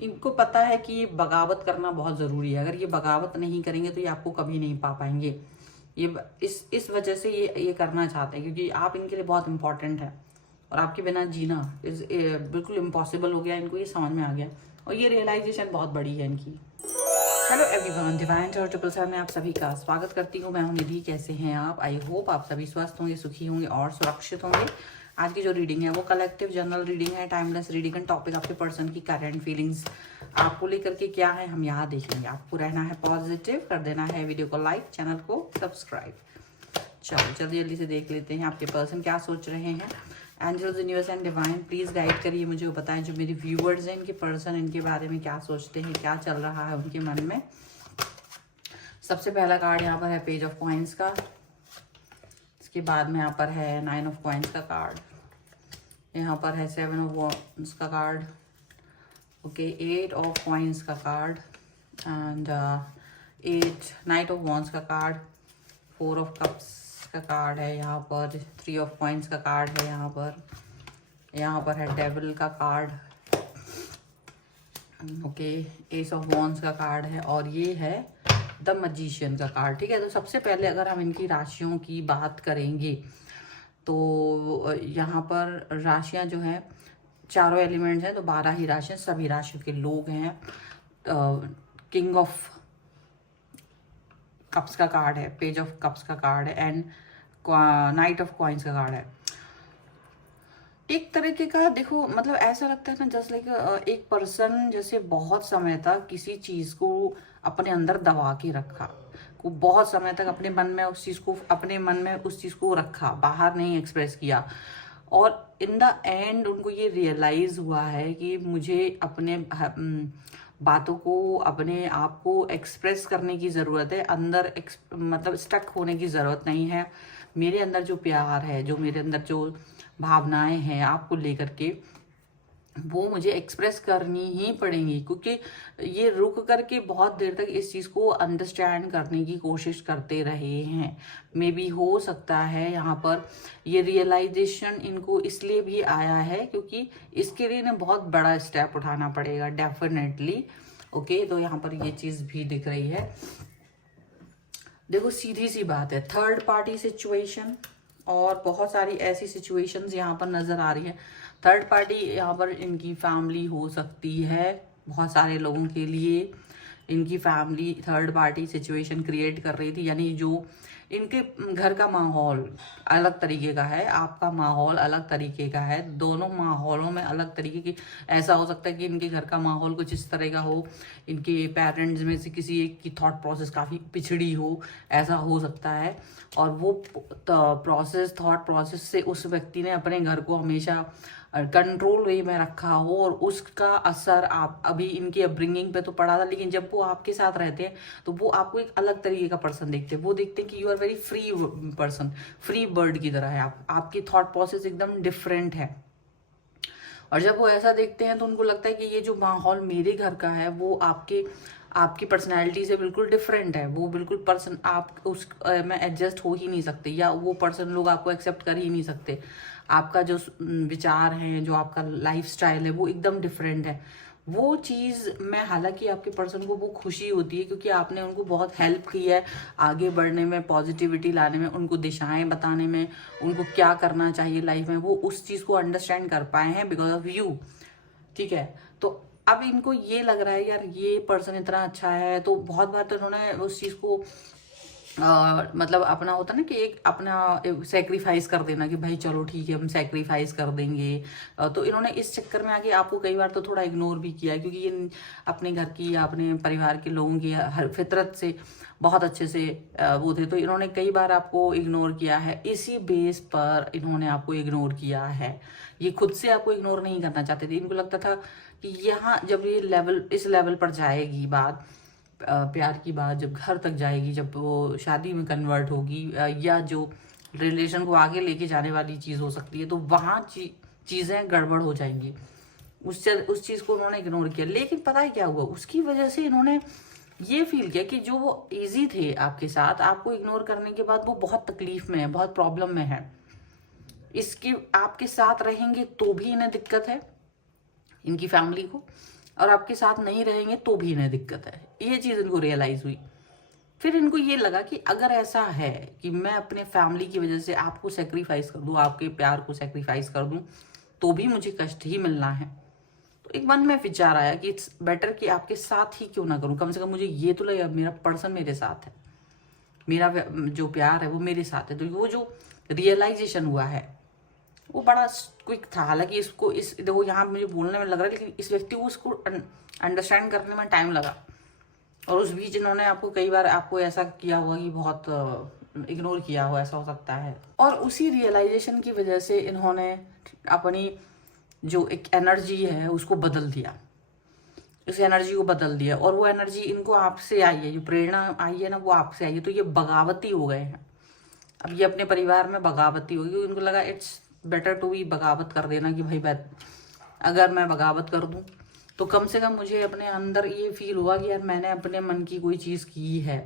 इनको पता है कि बगावत करना बहुत ज़रूरी है। अगर ये बगावत नहीं करेंगे तो ये आपको कभी नहीं पा पाएंगे। ये इस वजह से ये करना चाहते हैं, क्योंकि आप इनके लिए बहुत इंपॉर्टेंट है और आपके बिना जीना बिल्कुल इम्पॉसिबल हो गया। इनको ये समझ में आ गया और ये रियलाइजेशन बहुत बड़ी है इनकी। हेलो एवरीवन, डिवाइन और ट्रिपल सेवन में आप सभी का स्वागत करती हूँ। मैं हूँ निधि। कैसे हैं आप? आई होप आप सभी स्वस्थ होंगे, सुखी होंगे और सुरक्षित होंगे। आज की जो रीडिंग है वो कलेक्टिव जनरल रीडिंग है, टाइमलेस रीडिंग है। टॉपिक आपके पर्सन की करंट फीलिंग्स आपको लेकर के क्या है हम यहाँ देखेंगे। आपको रहना है पॉजिटिव, कर देना है वीडियो को लाइक, चैनल को सब्सक्राइब। चलो जल्दी जल्दी से देख लेते हैं आपके पर्सन क्या सोच रहे हैं। Angels, universe and divine please guide करिए, मुझे बताएं जो मेरे व्यूवर्स हैं इनके पर्सन इनके बारे में क्या सोचते हैं, क्या चल रहा है उनके मन में। सबसे पहला कार्ड यहाँ पर है पेज ऑफ कॉइन्स का। इसके बाद में यहाँ पर है 9 ऑफ कॉइन्स का कार्ड। यहाँ पर है 7 ऑफ वॉन्ड्स का कार्ड। ओके, 8 ऑफ कॉइन्स का card and 8 night of wands का कार्ड। 4 ऑफ कप्स का कार्ड है यहाँ पर। 3 ऑफ कॉइन्स का कार्ड है यहाँ पर। यहाँ पर है डेविल का card. Okay, S of wands का कार्ड है और ये है द मैजिशियन का कार्ड। ठीक है, तो सबसे पहले अगर हम इनकी राशियों की बात करेंगे तो यहाँ पर राशियाँ जो हैं चारों एलिमेंट्स हैं, तो 12 ही राशियाँ, सभी राशियों के लोग हैं। किंग ऑफ कप्स का कार्ड है, पेज ऑफ कप्स का कार्ड है एंड नाइट ऑफ कॉइन्स का कार्ड है। एक तरीके का देखो, मतलब ऐसा लगता है ना जस्ट लाइक एक पर्सन जैसे बहुत समय तक किसी चीज़ को अपने अंदर दबा के रखा, को बहुत समय तक अपने मन में उस चीज़ को रखा, बाहर नहीं एक्सप्रेस किया और इन द एंड उनको ये रियलाइज हुआ है कि मुझे अपने बातों को, अपने आप को एक्सप्रेस करने की ज़रूरत है। अंदर मतलब स्टक होने की ज़रूरत नहीं है। मेरे अंदर जो प्यार है, जो मेरे अंदर जो भावनाएं हैं आपको लेकर के, वो मुझे एक्सप्रेस करनी ही पड़ेंगी, क्योंकि ये रुक करके बहुत देर तक इस चीज़ को अंडरस्टैंड करने की कोशिश करते रहे हैं। मे बी हो सकता है यहाँ पर ये रियलाइजेशन इनको इसलिए भी आया है क्योंकि इसके लिए इन्हें बहुत बड़ा स्टेप उठाना पड़ेगा डेफिनेटली। ओके, तो यहाँ पर ये चीज़ भी दिख रही है। देखो सीधी सी बात है, थर्ड पार्टी सिचुएशन और बहुत सारी ऐसी सिचुएशंस यहाँ पर नज़र आ रही है। थर्ड पार्टी यहाँ पर इनकी फैमिली हो सकती है। बहुत सारे लोगों के लिए इनकी family third party situation create कर रही थी, यानी जो इनके घर का माहौल अलग तरीके का है, आपका माहौल अलग तरीके का है। दोनों माहौलों में अलग तरीके की, ऐसा हो सकता है कि इनके घर का माहौल कुछ इस तरह का हो, इनके पेरेंट्स में से किसी एक की थॉट प्रोसेस काफ़ी पिछड़ी हो, ऐसा हो सकता है। और वो थॉट प्रोसेस से उस व्यक्ति ने अपने घर को हमेशा कंट्रोल वे में रखा हो और उसका असर आप अभी इनकी अपब्रिंगिंग पे तो पड़ा था, लेकिन जब वो आपके साथ रहते हैं तो वो आपको एक अलग तरीके का पर्सन देखते हैं। वो देखते हैं कि you are very free person, free bird की तरह है आप, आपकी थॉट प्रोसेस एकदम डिफरेंट है। और जब वो ऐसा देखते हैं तो उनको लगता है कि ये जो माहौल मेरे घर का है वो आपकी पर्सनैलिटी से बिल्कुल डिफरेंट है। वो बिल्कुल पर्सन आप उस में एडजस्ट हो ही नहीं सकते, या वो पर्सन लोग आपको एक्सेप्ट कर ही नहीं सकते। आपका जो विचार है, जो आपका लाइफ स्टाइल है वो एकदम डिफरेंट है। वो चीज़ में, हालांकि आपके पर्सन को वो खुशी होती है क्योंकि आपने उनको बहुत हेल्प की है आगे बढ़ने में, पॉजिटिविटी लाने में, उनको दिशाएं बताने में, उनको क्या करना चाहिए लाइफ में, वो उस चीज़ को अंडरस्टैंड कर पाए हैं बिकॉज ऑफ यू। ठीक है, तो अब इनको ये लग रहा है यार ये पर्सन इतना अच्छा है, तो बहुत बार तो उन्होंने उस चीज़ को मतलब अपना होता ना कि एक अपना सेक्रीफाइस कर देना कि भाई चलो ठीक है हम सेक्रीफाइस कर देंगे। तो इन्होंने इस चक्कर में आके आपको कई बार तो थोड़ा इग्नोर भी किया है, क्योंकि ये अपने घर की या अपने परिवार के लोगों की हर फितरत से बहुत अच्छे से वो थे, तो इन्होंने कई बार आपको इग्नोर किया है। इसी बेस पर इन्होंने आपको इग्नोर किया है। ये खुद से आपको इग्नोर नहीं करना चाहते थे। इनको लगता था कि यहाँ जब ये लेवल, इस लेवल पर जाएगी बात, प्यार की बात जब घर तक जाएगी, जब वो शादी में कन्वर्ट होगी या जो रिलेशन को आगे लेके जाने वाली चीज़ हो सकती है, तो वहाँ चीज़ें गड़बड़ हो जाएंगी। उस चीज़ को उन्होंने इग्नोर किया। लेकिन पता है क्या हुआ, उसकी वजह से इन्होंने ये फील किया कि जो वो ईजी थे आपके साथ, आपको इग्नोर करने के बाद वो बहुत तकलीफ में है, बहुत प्रॉब्लम में है। इसके आपके साथ रहेंगे तो भी इन्हें दिक्कत है, इनकी फैमिली को। और आपके साथ नहीं रहेंगे तो भी इन्हें दिक्कत है। ये चीज़ इनको रियलाइज़ हुई। फिर इनको ये लगा कि अगर ऐसा है कि मैं अपने फैमिली की वजह से आपको सेक्रीफाइस कर दूँ, आपके प्यार को सेक्रीफाइस कर दूँ, तो भी मुझे कष्ट ही मिलना है। तो एक मन में विचार आया कि इट्स बेटर कि आपके साथ ही क्यों ना करूँ, कम से कम मुझे ये तो लगे मेरा पर्सन मेरे साथ है, मेरा जो प्यार है वो मेरे साथ है। तो वो जो रियलाइजेशन हुआ है वो बड़ा क्विक था। हालांकि इसको इस देखो यहाँ मुझे बोलने में लग रहा है, लेकिन इस व्यक्ति को उसको अंडरस्टैंड करने में टाइम लगा। और उस बीच इन्होंने आपको कई बार आपको ऐसा किया हुआ कि बहुत इग्नोर किया हो, ऐसा हो सकता है। और उसी रियलाइजेशन की वजह से इन्होंने अपनी जो एक एनर्जी है उसको बदल दिया, उस एनर्जी को बदल दिया। और वो एनर्जी इनको आपसे आई है, जो प्रेरणा आई है ना वो आपसे आई है। तो ये बगावती हो गए हैं। अब ये अपने परिवार में बगावती होगी। इनको लगा इट्स बेटर टू बी बगावत कर देना कि भाई अगर मैं बगावत कर दूं तो कम से कम मुझे अपने अंदर ये फील हुआ कि यार मैंने अपने मन की कोई चीज़ की है,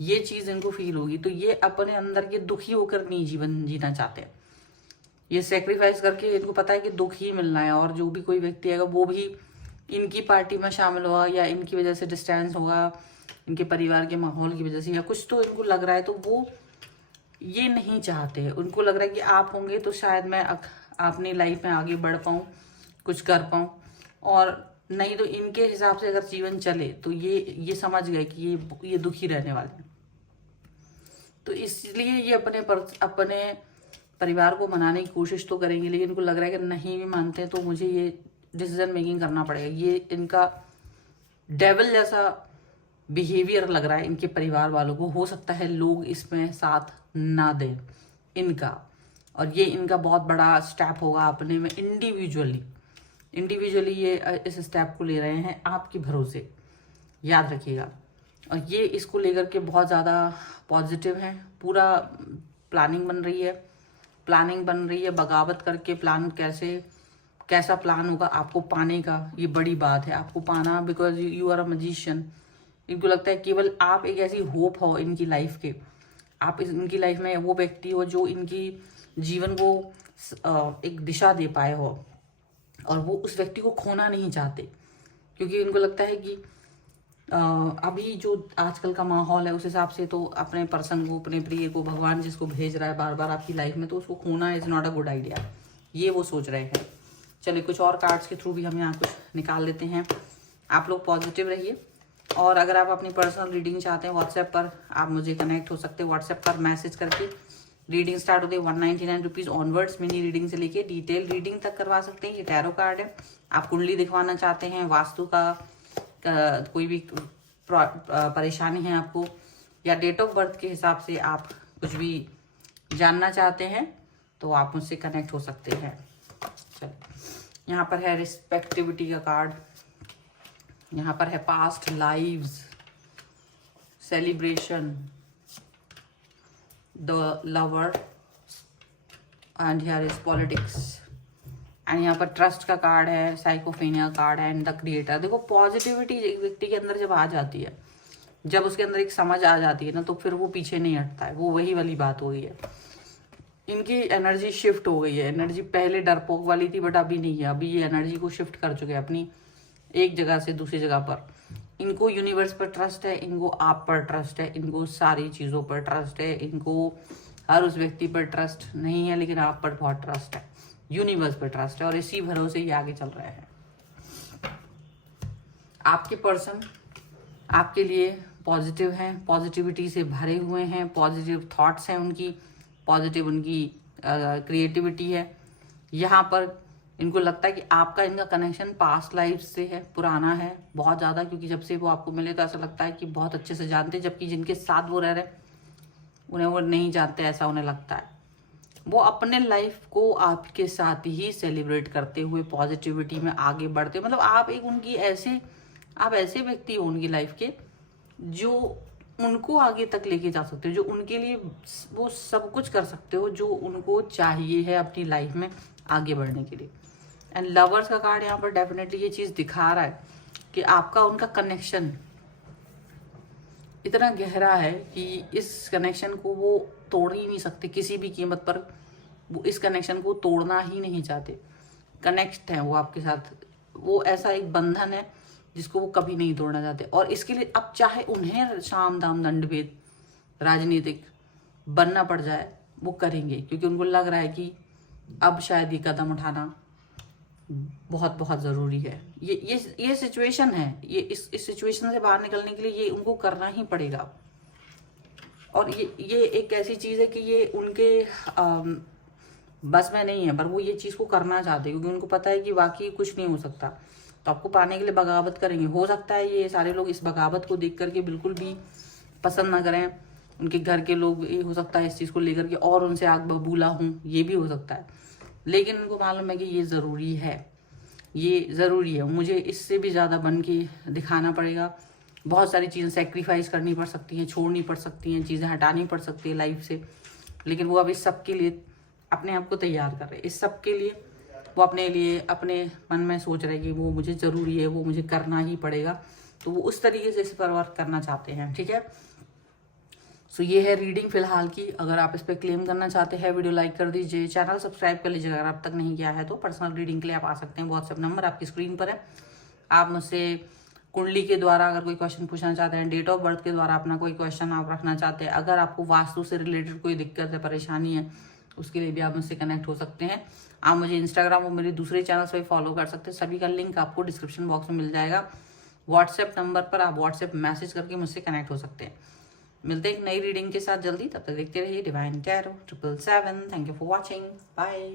ये चीज़ इनको फील होगी। तो ये अपने अंदर के दुखी होकर नहीं जीवन जीना चाहते। ये सेक्रीफाइस करके इनको पता है कि दुख ही मिलना है। और जो भी कोई व्यक्ति आएगा वो भी इनकी पार्टी में शामिल होगा या इनकी वजह से डिस्टेंस होगा, इनके परिवार के माहौल की वजह से या कुछ तो इनको लग रहा है, तो वो ये नहीं चाहते। उनको लग रहा है कि आप होंगे तो शायद मैं अपनी लाइफ में आगे बढ़ पाऊँ, कुछ कर पाऊँ। और नहीं तो इनके हिसाब से अगर जीवन चले तो ये समझ गए कि ये दुखी रहने वाले हैं। तो इसलिए ये अपने परिवार को मनाने की कोशिश तो करेंगे, लेकिन इनको लग रहा है कि नहीं भी मानते तो मुझे ये डिसीजन मेकिंग करना पड़ेगा। ये इनका डेविल जैसा बिहेवियर लग रहा है इनके परिवार वालों को। हो सकता है लोग इसमें साथ ना दें इनका, और ये इनका बहुत बड़ा स्टेप होगा अपने में इंडिविजुअली ये इस स्टेप को ले रहे हैं आपके भरोसे, याद रखिएगा। और ये इसको लेकर के बहुत ज़्यादा पॉजिटिव हैं। पूरा प्लानिंग बन रही है बगावत करके। प्लान कैसा प्लान होगा आपको पाने का, ये बड़ी बात है आपको पाना, because you are a magician. इनको लगता है केवल आप एक ऐसी होप हो इनकी लाइफ के, आप इनकी लाइफ में वो व्यक्ति हो जो इनकी जीवन को एक दिशा दे पाए हो। और वो उस व्यक्ति को खोना नहीं चाहते, क्योंकि इनको लगता है कि अभी जो आजकल का माहौल है उस हिसाब से तो अपने पर्सन को, अपने प्रिय को भगवान जिसको भेज रहा है बार बार आपकी लाइफ में, तो उसको खोना is not a good idea, ये वो सोच रहे हैं। चलिए कुछ और कार्ड्स के थ्रू भी हम यहाँ कुछ निकाल लेते हैं। आप लोग पॉजिटिव रहिए। और अगर आप अपनी पर्सनल रीडिंग चाहते हैं व्हाट्सएप पर आप मुझे कनेक्ट हो सकते हैं। व्हाट्सएप पर मैसेज करके रीडिंग स्टार्ट होती है 199 रुपीज़ ऑनवर्ड्स। मिनी रीडिंग से लेके डिटेल रीडिंग तक करवा सकते हैं। ये टैरो कार्ड है। आप कुंडली दिखवाना चाहते हैं, वास्तु का कोई भी परेशानी है आपको, या डेट ऑफ बर्थ के हिसाब से आप कुछ भी जानना चाहते हैं तो आप मुझसे कनेक्ट हो सकते हैं। चलो यहाँ पर है रिस्पेक्टिविटी का कार्ड, यहाँ पर है past lives, celebration, the lover, and here is politics. And यहाँ पर ट्रस्ट का कार्ड है, साइकोफेनिया कार्ड है, एंड द क्रिएटर। देखो पॉजिटिविटी एक व्यक्ति के अंदर जब आ जाती है, जब उसके अंदर एक समझ आ जाती है ना, तो फिर वो पीछे नहीं हटता है। वो वही वाली बात हो गई है, इनकी एनर्जी शिफ्ट हो गई है। एनर्जी पहले डरपोक वाली थी बट अभी नहीं है। अभी ये एनर्जी को शिफ्ट कर चुके हैं अपनी एक जगह से दूसरी जगह पर। इनको यूनिवर्स पर ट्रस्ट है, इनको आप पर ट्रस्ट है, इनको सारी चीज़ों पर ट्रस्ट है, इनको हर उस व्यक्ति पर ट्रस्ट नहीं है, लेकिन आप पर बहुत ट्रस्ट है, यूनिवर्स पर ट्रस्ट है, और इसी भरोसे ही आगे चल रहे हैं। आपके पर्सन आपके लिए पॉजिटिव हैं, पॉजिटिविटी से भरे हुए हैं, पॉजिटिव थॉट्स हैं उनकी, पॉजिटिव उनकी क्रिएटिविटी है। यहाँ पर इनको लगता है कि आपका इनका कनेक्शन पास्ट लाइफ से है, पुराना है बहुत ज़्यादा, क्योंकि जब से वो आपको मिले तो ऐसा लगता है कि बहुत अच्छे से जानते हैं, जबकि जिनके साथ वो रह रहे उन्हें वो नहीं जानते, ऐसा उन्हें लगता है। वो अपने लाइफ को आपके साथ ही सेलिब्रेट करते हुए पॉजिटिविटी में आगे बढ़ते, मतलब आप एक उनकी आप ऐसे व्यक्ति हो उनकी लाइफ के जो उनको आगे तक लेके जा सकते हो, जो उनके लिए वो सब कुछ कर सकते हो जो उनको चाहिए है अपनी लाइफ में आगे बढ़ने के लिए। एंड लवर्स का कार्ड यहाँ पर डेफिनेटली ये चीज़ दिखा रहा है कि आपका उनका कनेक्शन इतना गहरा है कि इस कनेक्शन को वो तोड़ ही नहीं सकते किसी भी कीमत पर। वो इस कनेक्शन को तोड़ना ही नहीं चाहते, कनेक्ट है वो आपके साथ। वो ऐसा एक बंधन है जिसको वो कभी नहीं तोड़ना चाहते। और इसके लिए अब चाहे उन्हें साम दाम दंड भेद राजनीतिक बनना पड़ जाए, वो करेंगे, क्योंकि उनको लग रहा है कि अब शायद ये कदम उठाना बहुत बहुत ज़रूरी है। ये सिचुएशन है, ये इस सिचुएशन से बाहर निकलने के लिए ये उनको करना ही पड़ेगा। और ये एक ऐसी चीज़ है कि ये उनके बस में नहीं है, पर वो ये चीज़ को करना चाहते हैं, क्योंकि उनको पता है कि वाकई कुछ नहीं हो सकता। तो आपको पाने के लिए बगावत करेंगे। हो सकता है ये सारे लोग इस बगावत को देख करके बिल्कुल भी पसंद ना करें, उनके घर के लोग, ये हो सकता है इस चीज़ को लेकर के और उनसे आग बबूला हूँ, ये भी हो सकता है। लेकिन उनको मालूम है कि ये ज़रूरी है, ये ज़रूरी है, मुझे इससे भी ज़्यादा बन के दिखाना पड़ेगा। बहुत सारी चीज़ें सेक्रीफाइस करनी पड़ सकती हैं, छोड़नी पड़ सकती हैं, चीज़ें हटानी पड़ सकती है लाइफ से। लेकिन वो अब इस सब के लिए अपने आप को तैयार कर रहे हैं। इस सब के लिए वो अपने लिए अपने मन में सोच रहे हैं कि वो मुझे ज़रूरी है, वो मुझे करना ही पड़ेगा। तो वो उस तरीके से इस पर वर्क करना चाहते हैं। ठीक है, सो ये है रीडिंग फिलहाल की। अगर आप इस पर क्लेम करना चाहते हैं, वीडियो लाइक कर दीजिए, चैनल सब्सक्राइब कर लीजिए अगर आप तक नहीं किया है तो। पर्सनल रीडिंग के लिए आप आ सकते हैं, व्हाट्सएप नंबर आपकी स्क्रीन पर है। आप मुझसे कुंडली के द्वारा अगर कोई क्वेश्चन पूछना चाहते हैं, डेट ऑफ बर्थ के द्वारा अपना कोई क्वेश्चन आप रखना चाहते हैं, अगर आपको वास्तु से रिलेटेड कोई दिक्कत है, परेशानी है, उसके लिए भी आप मुझसे कनेक्ट हो सकते हैं। आप मुझे इंस्टाग्राम और मेरे दूसरे चैनल्स पर फॉलो कर सकते हैं, सभी का लिंक आपको डिस्क्रिप्शन बॉक्स में मिल जाएगा। व्हाट्सएप नंबर पर आप व्हाट्सएप मैसेज करके मुझसे कनेक्ट हो सकते हैं। मिलते हैं एक नई रीडिंग के साथ जल्दी, तब तक देखते रहिए Divine Tarot 777। Thank you for watching, bye.